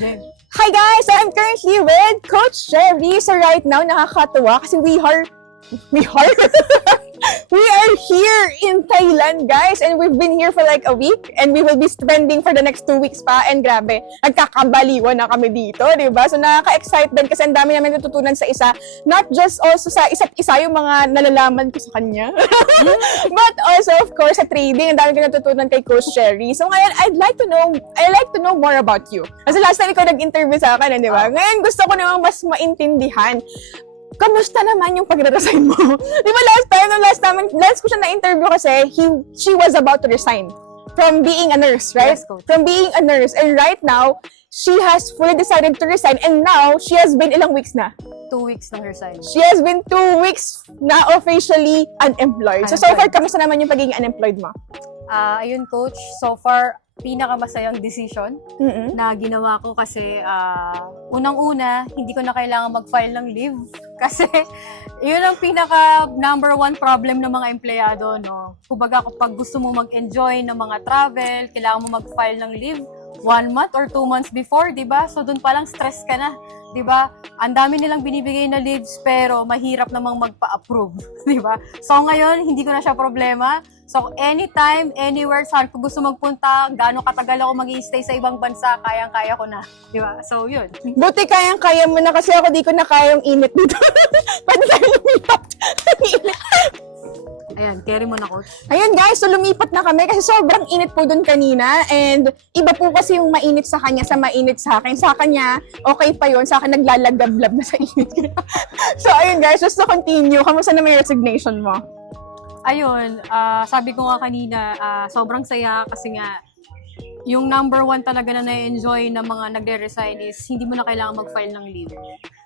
Hi guys! So I'm currently with Coach Sherry. So right now, nakakatuwa kasi we are here in Thailand, guys. And we've been here for like a week. And we will be spending for the next 2 weeks pa. And grabe, nagkakabaliwan na kami dito, di ba? So nakaka-excite din kasi ang dami namin natutunan sa isa. Not just also sa isa't isa yung mga nalalaman ko sa kanya. But also, of course, sa trading. Ang dami ko natutunan kay Coach Sherry. So ngayon, I'd like to know more about you. Kasi last time ikaw nag-interview sa akin, di ba? Ngayon gusto ko namang mas maintindihan. Kamusta naman yung pagre-resign mo? Di ba last ko siya na-interview kasi she was about to resign from being a nurse, right? Yes, Coach. From being a nurse. And right now, she has fully decided to resign and now, she has been ilang weeks na? 2 weeks na resign. She has been 2 weeks na officially unemployed. So far, kamusta naman yung pagiging unemployed mo? Ayun, Coach. So far, pinakamasayang decision na ginawa ko kasi unang-una, hindi ko na kailangan mag-file ng leave. Kasi yun ang pinaka number one problem ng mga empleyado, no? Kumbaga, kapag gusto mo mag-enjoy ng mga travel, kailangan mo mag-file ng leave 1 month or 2 months before, di ba? So, dun palang stress ka na, di ba? Ang dami nilang binibigay na leaves, pero mahirap namang magpa-approve, di ba? So, ngayon, hindi ko na siya problema. So, anytime, anywhere, saan ko gusto magpunta, gaano katagal ako mag-i-stay sa ibang bansa, kayang-kaya ko na, di ba? So, yun. Buti kayang-kaya mo na kasi ako di ko na kayang init dito. Pwede tayo lumipat. Ayan, carry mo na, Coach. Ayun guys, so lumipat na kami kasi sobrang init po doon kanina and iba po kasi yung mainit sa kanya sa mainit sa akin. Sa kanya, okay pa yun. Sa akin, naglalagablab na sa init. So ayun guys, just to continue, kamusta na may resignation mo? Ayun, sabi ko nga kanina, sobrang saya kasi nga, yung number one talaga na na-enjoy ng mga nagre-resign is hindi mo na kailangan mag-file ng leave.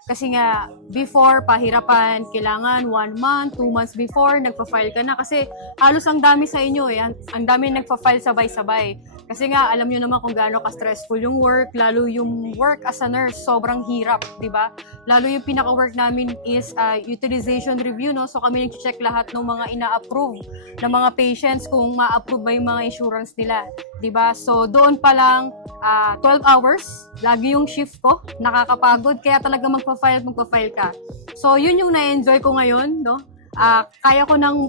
Kasi nga, before, pahirapan, kailangan 1 month, 2 months before, nagpa-file ka na. Kasi halos ang dami sa inyo eh. Ang dami nagpa-file sabay-sabay. Kasi nga, alam nyo naman kung gaano ka-stressful yung work, lalo yung work as a nurse, sobrang hirap, di ba? Lalo yung pinaka-work namin is utilization review, no? So kami nag-check lahat ng mga ina-approve ng mga patients kung ma-approve ba yung mga insurance nila, di ba? So doon pa lang, 12 hours, lagi yung shift ko, nakakapagod, kaya talaga magpa-file ka. So yun yung na-enjoy ko ngayon, no? Kaya ko nang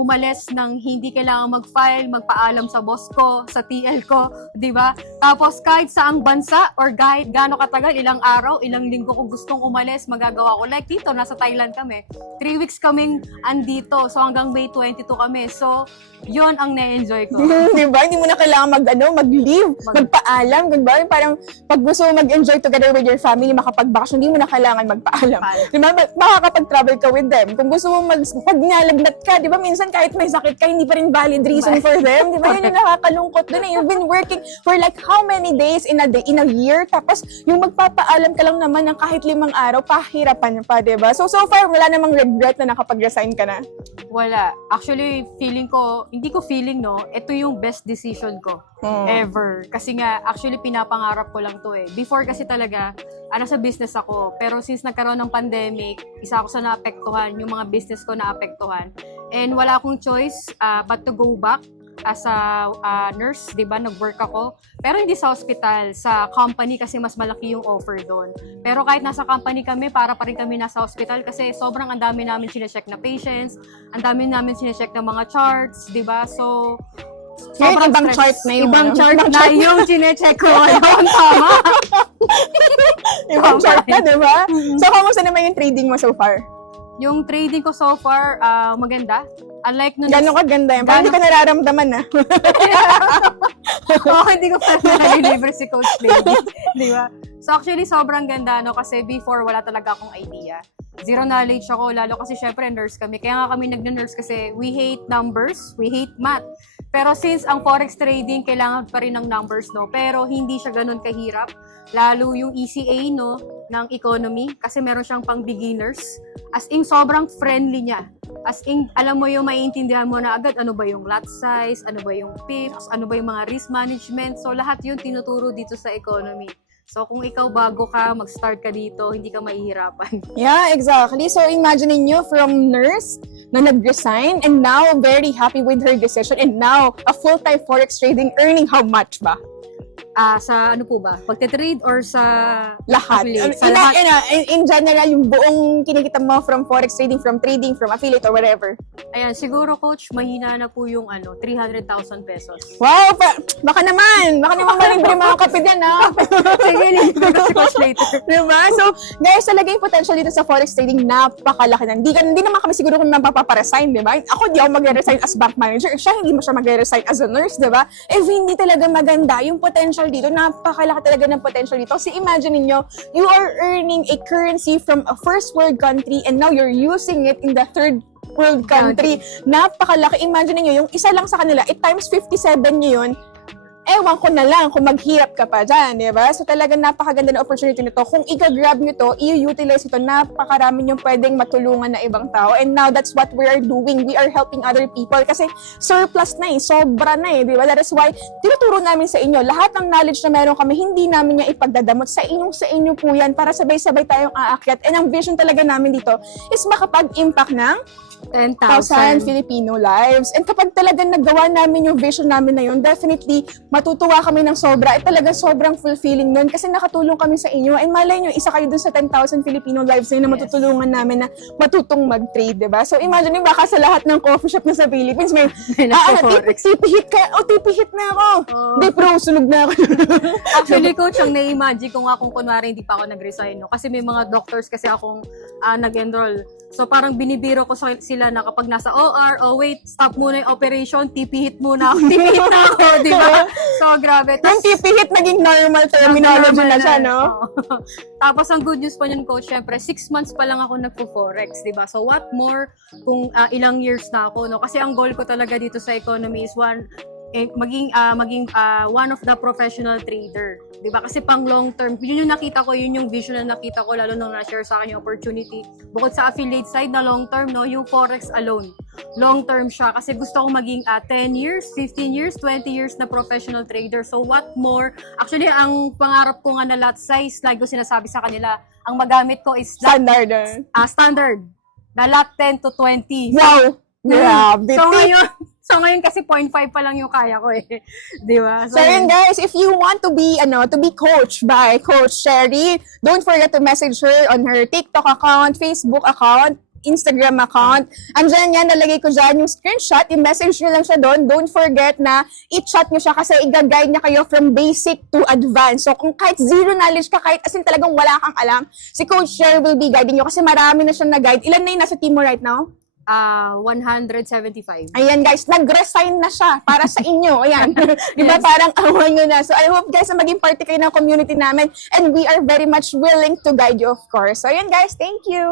umalis nang hindi kailangan mag-file, magpaalam sa boss ko, sa TL ko, di ba? Tapos kahit saang bansa or kahit gaano katagal, ilang araw, ilang linggo ko gustong umalis, magagawa ko. Like dito, nasa Thailand kami. 3 weeks kaming andito. So hanggang May 22 kami. So, yun ang na-enjoy ko. Di ba? Hindi mo na kailangan mag-leave, magpaalam. Diba? Parang pag gusto mo mag-enjoy together with your family, makapag-vacation, hindi mo na kailangan magpaalam. Di ba? Makakapag-travel ka with them. Kung gusto mo pag nalagnat ka, di ba? Minsan kahit may sakit ka, hindi pa rin valid reason for them. Di ba? Yun yung nakakalungkot dun eh. You've been working for like how many days in a year? Tapos yung magpapaalam ka lang naman ng kahit 5 araw, pahirapan pa, di ba? So far, wala namang regret na nakapag-resign ka na? Wala. Actually, hindi ko feeling, no? Ito yung best decision ko ever. Kasi nga, actually, pinapangarap ko lang to eh. Before kasi talaga, sa business ako. Pero since nagkaroon ng pandemic, isa ako sa naapektuhan, yung mga business ko naapektuhan. And wala akong choice but to go back as a nurse, di ba? Nag-work ako. Pero hindi sa hospital, sa company kasi mas malaki yung offer doon. Pero kahit nasa company kami, para pa rin kami nasa hospital kasi sobrang ang dami namin sinecheck na patients, ang dami namin sinecheck na mga charts, di ba? So, sobrang ibang chart na yung chart na yung sinecheck ko ngayon. Tama. Ibang chart na, di ba? So, kamusta naman yung trading mo so far? Yung trading ko so far, maganda. Unlike nung... Gano'n kaganda yan? Parang hindi ka nararamdaman na. Hindi ko pa nag-deliver si Coach Lady. Di ba? So actually, sobrang ganda, no? Kasi before, wala talaga akong idea. Zero knowledge ako, lalo kasi syempre nurse kami. Kaya nga kami nag-nurse kasi we hate numbers, we hate math. Pero since ang forex trading, kailangan pa rin ng numbers, no? Pero hindi siya ganun kahirap. Lalo yung ECA, no? Ng economy. Kasi meron siyang pang beginners. As in, sobrang friendly niya. As in, alam mo yung maiintindihan mo na agad ano ba yung lot size, ano ba yung pips, ano ba yung mga risk management. So, lahat yun tinuturo dito sa economy. So, kung ikaw bago ka, mag-start ka dito, hindi ka mahihirapan. Yeah, exactly. So, imagine nyo from nurse na nag-resign and now very happy with her decision and now a full-time forex trading earning how much ba? Sa ano po ba? Pagte-trade or sa Lahat. affiliate? Sa lahat. In general, yung buong kinikita mo from forex trading, from affiliate or whatever. Ayan, siguro coach, mahina na po yung 300,000 pesos. Wow! Baka naman malibre mga kape din, ha? Sige, libre ko si coach later. Diba? So, guys, talaga yung potential dito sa forex trading, napakalaki na. Hindi naman kami siguro kung mapaparesign, diba? Ako, di ako mag-resign as bank manager. Siya, hindi mo siya mag-resign as a nurse, diba? Hindi talaga maganda yung potential dito. Napakalaki talaga ng potential dito. Kasi imagine niyo, you are earning a currency from a first world country and now you're using it in the third world country. Napakalaki. Imagine niyo, yung isa lang sa kanila, times 57 niyo yun. Ewan ko na lang kung maghirap ka pa dyan, di ba? So talagang napakaganda na opportunity nito. Kung i-grab nyo to, i-utilize ito, napakarami nyo pwedeng matulungan na ibang tao. And now, that's what we are doing. We are helping other people kasi surplus na sobra na di ba? That is why, tinuturo namin sa inyo, lahat ng knowledge na meron kami, hindi namin niya ipagdadamot. Sa inyo po yan, para sabay-sabay tayong aakyat. And ang vision talaga namin dito is makapag-impact ng 10,000 Filipino lives. And kapag talagang nagawa namin yung vision namin na yun, definitely matutuwa kami ng sobra. Talagang sobrang fulfilling nun kasi nakatulong kami sa inyo. And malay nyo, isa kayo dun sa 10,000 Filipino lives na matutulungan namin na matutong mag-trade, diba? So imagine nyo, baka sa lahat ng coffee shop na sa Philippines, may tipihit ka, tipihit na ako. Hindi, pro, sunog na ako. Actually, coach, ang na-imagine ko nga kung kunwari hindi pa ako nag-resign, no? Kasi may mga doctors kasi akong nag-enroll. So parang binibiro ko sila na kapag nasa OR, wait, stop muna yung operation, tipihit muna ako, tipihit na ako, di ba? So grabe. Yung tipihit naging normal terminology na siya, no? Tapos ang good news po yun, coach, syempre 6 months pa lang ako nagpo-forex, di ba? So what more kung ilang years na ako, no? Kasi ang goal ko talaga dito sa economy is maging one of the professional trader. 'Di ba? Kasi pang long term, yun yung nakita ko, yun yung vision na nakita ko lalo nung na-share sa akin yung opportunity. Bukod sa affiliate side na long term, no, yung forex alone. Long term siya kasi gusto ko maging 10 years, 15 years, 20 years na professional trader. So what more? Actually, ang pangarap ko nga na lot size, like ko sinasabi sa kanila, ang magamit ko is Standard. standard. Na lot 10 to 20. Wow! Grabe. So ngayon kasi 0.5 pa lang yung kaya ko eh. Di ba? So yun guys, if you want to be coached by Coach Sherry, don't forget to message her on her TikTok account, Facebook account, Instagram account. Andiyan yan, nalagay ko dyan yung screenshot, i-message nyo lang siya doon. Don't forget na i-chat nyo siya kasi i-guide niya kayo from basic to advanced. So kung kahit zero knowledge ka, kahit as in talagang wala kang alam, si Coach Sherry will be guiding you kasi marami na siyang na-guide. Ilan na yung nasa team mo right now? 175. Ayan guys, nag-resign na siya para sa inyo. Ayan. Diba parang awan nyo na. So I hope guys na maging parte kayo ng community namin and we are very much willing to guide you of course. So ayan guys, thank you!